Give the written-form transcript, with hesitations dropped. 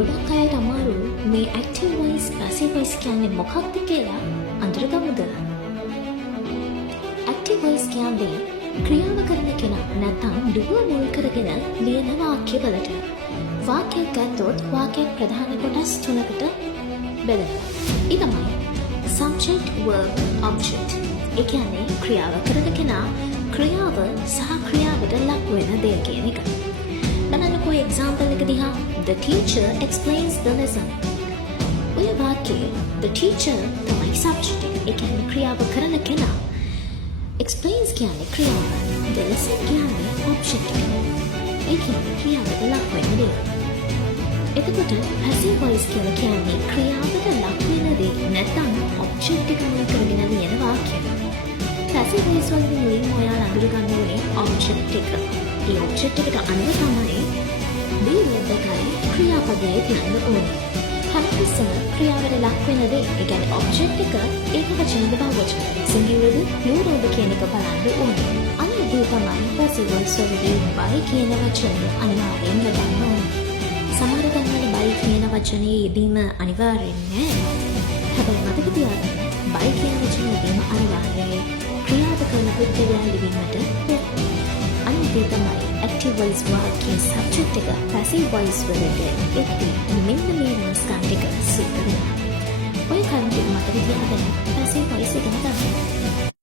ගොඩක් අයට අමාරු මේ active voice passive voice කියන්නේ මොකක්ද කියලා අඳුරගමුද? active voice කියන්නේ ක්‍රියාව කරන කෙනා නැත්නම් දුව මුල් කරගෙන ලියන වාක්‍යවලට. වාක්‍යයක් ගත්තොත් වාක්‍යයේ ප්‍රධාන කොටස් තුනකට බෙදෙනවා. ඒ තමයි subject, verb, object. ඒ කියන්නේ ක්‍රියාව කරන කෙනා ක්‍රියාව සහ ක්‍රියාවට ලක් වෙන දේ කියන එක. බලන්නකෝ example එක දිහා. The teacher explains the lesson. ඔය වාක්‍යයේ the teacher තමයි subject එක. ඒ කියන්නේ ක්‍රියාව කරන කෙනා. explains කියන්නේ ක්‍රියාව. the lesson කියන්නේ object එක. ඒ කියන්නේ ක්‍රියාවට ලක් වෙන දේ. එතකොට passive voice කියලා කියන්නේ ක්‍රියාවට ලක් වෙන දේ නැත්නම් object එක මුල් කරගෙන ලියන වාක්‍යය. passive voice වලින් මුලින්ම ඔයාලා අඳුරගන්න ඕනේ object එක. ඒ object එකට අනුව තමයි be verb එකයි ක්‍රියාපදයේ තියන්න ඕනේ. හැමතිස්සෙම ක්‍රියාවට ලක් වෙන දේ, ඒ කියන්නේ object එක ඒක වචනද බහුවචන. singularද pluralද කියන එක බලන්න ඕනේ. අනිත් දේ තමයි passive voice වලදී by කියන වචනය අනිවාර්යෙන් ගන්න ඕනේ. සමහර තැන්වල by කියන වචනේ යෙදීම අනිවාර්යෙන් නෑ. හැබැයි මතක තියාගන්න by කියන වචනේ යෙදීම අනිවාර්යයි. ක්‍රියාව කරන පුද්ගලයා ලිවීමට අනිත් දේ තමයි active voice වාක්‍යයේ subject එක passive voice වලට එක්දී මෙන්න මේ වෙනස්කම් ටික සිද්ධ වෙනවා. ඔය කරුණු ටික මතක තියාගන්න passive voice එක ගන්න.